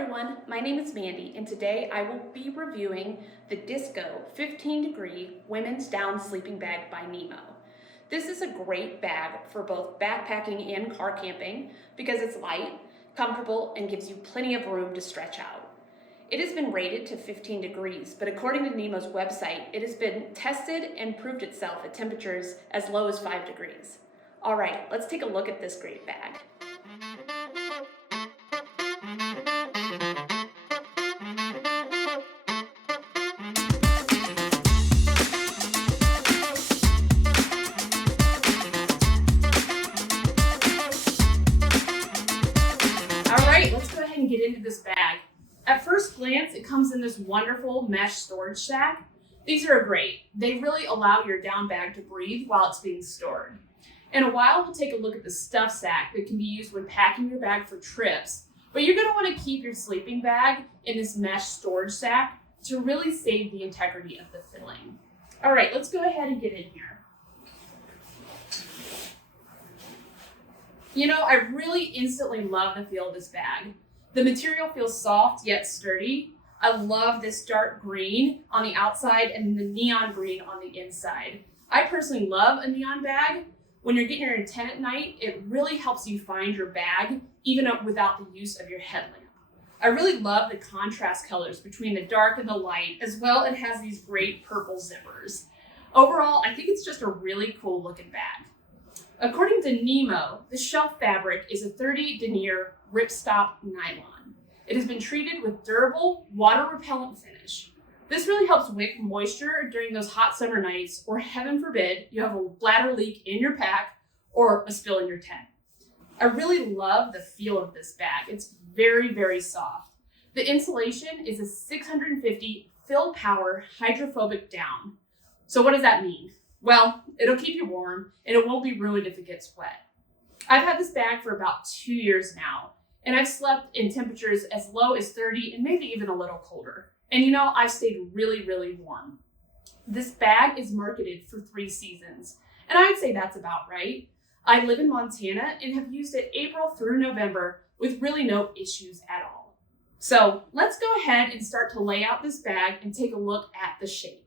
everyone, my name is Mandy and today I will be reviewing the Disco 15 Degree Women's Down Sleeping Bag by Nemo. This is a great bag for both backpacking and car camping because it's light, comfortable, and gives you plenty of room to stretch out. It has been rated to 15 degrees, but according to Nemo's website, it has been tested and proved itself at temperatures as low as 5 degrees. All right, let's take a look at this great bag. All right, let's go ahead and get into this bag. At first glance, it comes in this wonderful mesh storage sack. These are great. They really allow your down bag to breathe while it's being stored. In a while, we'll take a look at the stuff sack that can be used when packing your bag for trips, but you're gonna wanna keep your sleeping bag in this mesh storage sack to really save the integrity of the filling. All right, let's go ahead and get in here. You know, I really instantly love the feel of this bag. The material feels soft yet sturdy. I love this dark green on the outside and the neon green on the inside. I personally love a neon bag. When you're getting your tent at night, it really helps you find your bag, even without the use of your headlamp. I really love the contrast colors between the dark and the light, as well it has these great purple zippers. Overall, I think it's just a really cool looking bag. According to Nemo, the shelf fabric is a 30 denier ripstop nylon. It has been treated with durable, water-repellent finish. This really helps wick moisture during those hot summer nights, or heaven forbid, you have a bladder leak in your pack or a spill in your tent. I really love the feel of this bag. It's very, very soft. The insulation is a 650 fill power hydrophobic down. So what does that mean? Well, it'll keep you warm and it won't be ruined if it gets wet. I've had this bag for about 2 years now, and I've slept in temperatures as low as 30 and maybe even a little colder. And you know, I've stayed really, really warm. This bag is marketed for 3 seasons, and I'd say that's about right. I live in Montana and have used it April through November with really no issues at all. So let's go ahead and start to lay out this bag and take a look at the shape.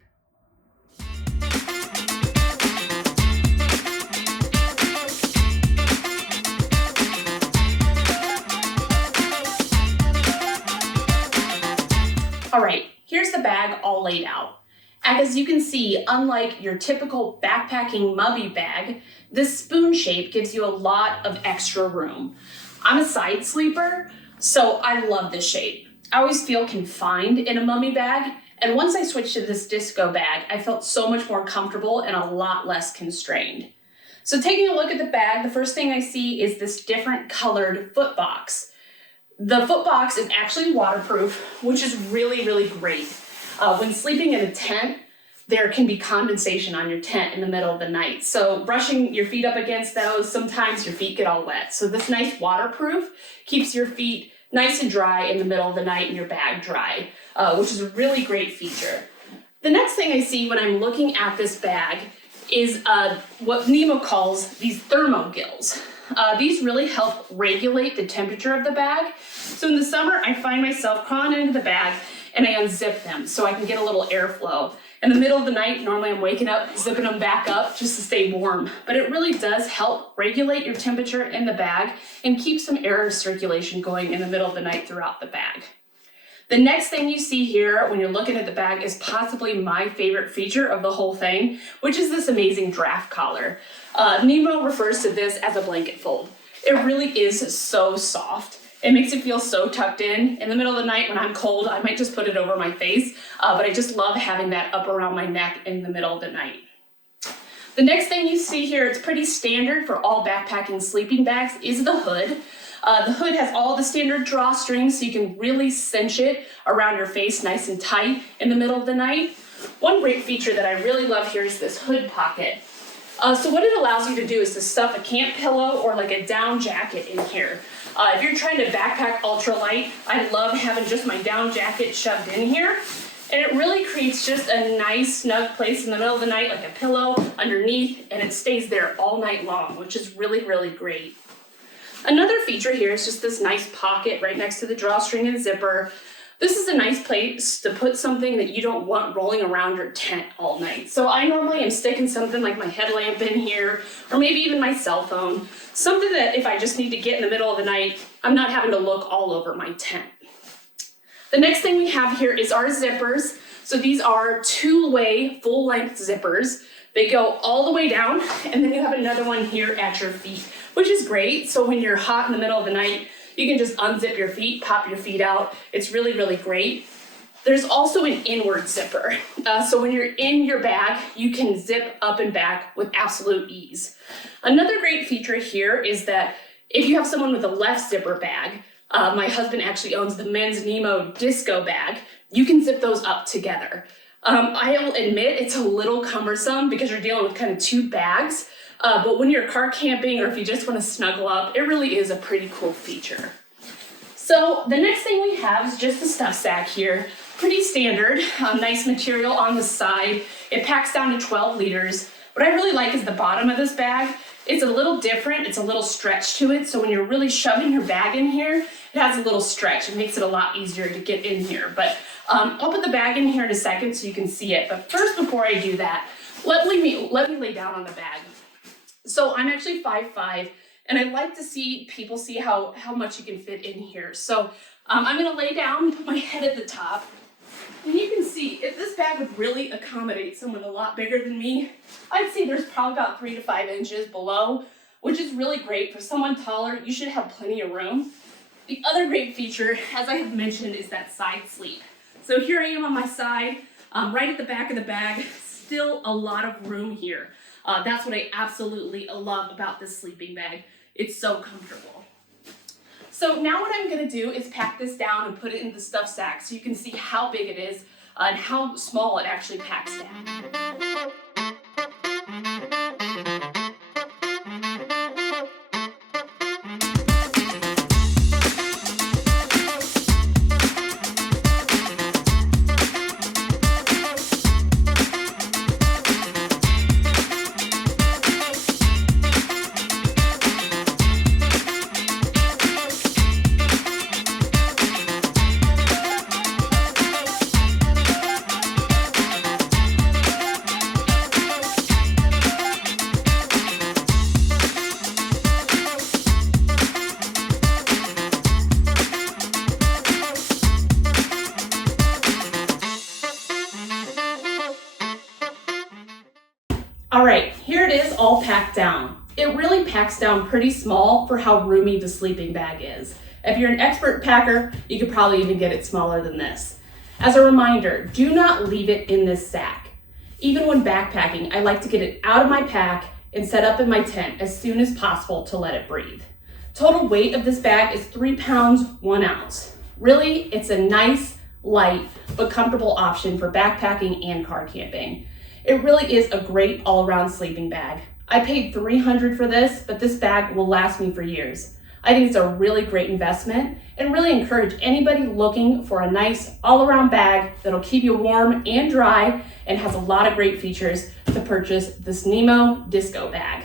All right, here's the bag all laid out. As you can see, unlike your typical backpacking mubby bag, this spoon shape gives you a lot of extra room. I'm a side sleeper, so I love this shape. I always feel confined in a mummy bag, and once I switched to this disco bag, I felt so much more comfortable and a lot less constrained. So taking a look at the bag, the first thing I see is this different colored foot box. The foot box is actually waterproof, which is really, really great. When sleeping in a tent, there can be condensation on your tent in the middle of the night. So brushing your feet up against those, sometimes your feet get all wet. So this nice waterproof keeps your feet nice and dry in the middle of the night and your bag dry, which is a really great feature. The next thing I see when I'm looking at this bag is what Nemo calls these thermo gills. These really help regulate the temperature of the bag. So in the summer, I find myself crawling into the bag and I unzip them so I can get a little airflow. In the middle of the night, normally I'm waking up, zipping them back up just to stay warm. But it really does help regulate your temperature in the bag and keep some air circulation going in the middle of the night throughout the bag. The next thing you see here when you're looking at the bag is possibly my favorite feature of the whole thing, which is this amazing draft collar. Nemo refers to this as a blanket fold. It really is so soft. It makes it feel so tucked in. In the middle of the night when I'm cold, I might just put it over my face, but I just love having that up around my neck in the middle of the night. The next thing you see here, it's pretty standard for all backpacking sleeping bags, is the hood. The hood has all the standard drawstrings so you can really cinch it around your face nice and tight in the middle of the night. One great feature that I really love here is this hood pocket. So what it allows you to do is to stuff a camp pillow or like a down jacket in here. If you're trying to backpack ultralight, I love having just my down jacket shoved in here. And it really creates just a nice snug place in the middle of the night, like a pillow underneath, and it stays there all night long, which is really, really great. Another feature here is just this nice pocket right next to the drawstring and zipper. This is a nice place to put something that you don't want rolling around your tent all night. So I normally am sticking something like my headlamp in here, or maybe even my cell phone. Something that if I just need to get in the middle of the night, I'm not having to look all over my tent. The next thing we have here is our zippers. So these are two-way, full-length zippers. They go all the way down, and then you have another one here at your feet, which is great. So when you're hot in the middle of the night, you can just unzip your feet, pop your feet out. It's really, really great. There's also an inward zipper. So when you're in your bag, you can zip up and back with absolute ease. Another great feature here is that if you have someone with a left zipper bag, my husband actually owns the men's Nemo disco bag, you can zip those up together. I'll admit it's a little cumbersome because you're dealing with kind of two bags, but when you're car camping or if you just want to snuggle up, it really is a pretty cool feature. So the next thing we have is just the stuff sack here. Pretty standard, nice material on the side. It packs down to 12 liters. What I really like is the bottom of this bag. It's a little different, it's a little stretch to it, so when you're really shoving your bag in here, it has a little stretch. It makes it a lot easier to get in here. But I'll put the bag in here in a second so you can see it. But first, before I do that, let me lay down on the bag. So I'm actually 5'5", and I like to see people see how much you can fit in here. So I'm gonna lay down, put my head at the top, and you can see if this bag would really accommodate someone a lot bigger than me, I'd say there's probably about 3 to 5 inches below, which is really great. For someone taller, you should have plenty of room. The other great feature, as I have mentioned, is that side sleep. So here I am on my side, right at the back of the bag, still a lot of room here. That's what I absolutely love about this sleeping bag. It's so comfortable. So now what I'm gonna do is pack this down and put it in the stuff sack so you can see how big it is and how small it actually packs down. All right, here it is all packed down. It really packs down pretty small for how roomy the sleeping bag is. If you're an expert packer, you could probably even get it smaller than this. As a reminder, do not leave it in this sack. Even when backpacking, I like to get it out of my pack and set up in my tent as soon as possible to let it breathe. Total weight of this bag is 3 pounds, 1 ounce. Really, it's a nice, light, but comfortable option for backpacking and car camping. It really is a great all-around sleeping bag. I paid $300 for this, but this bag will last me for years. I think it's a really great investment and really encourage anybody looking for a nice all-around bag that'll keep you warm and dry and has a lot of great features to purchase this Nemo Disco bag.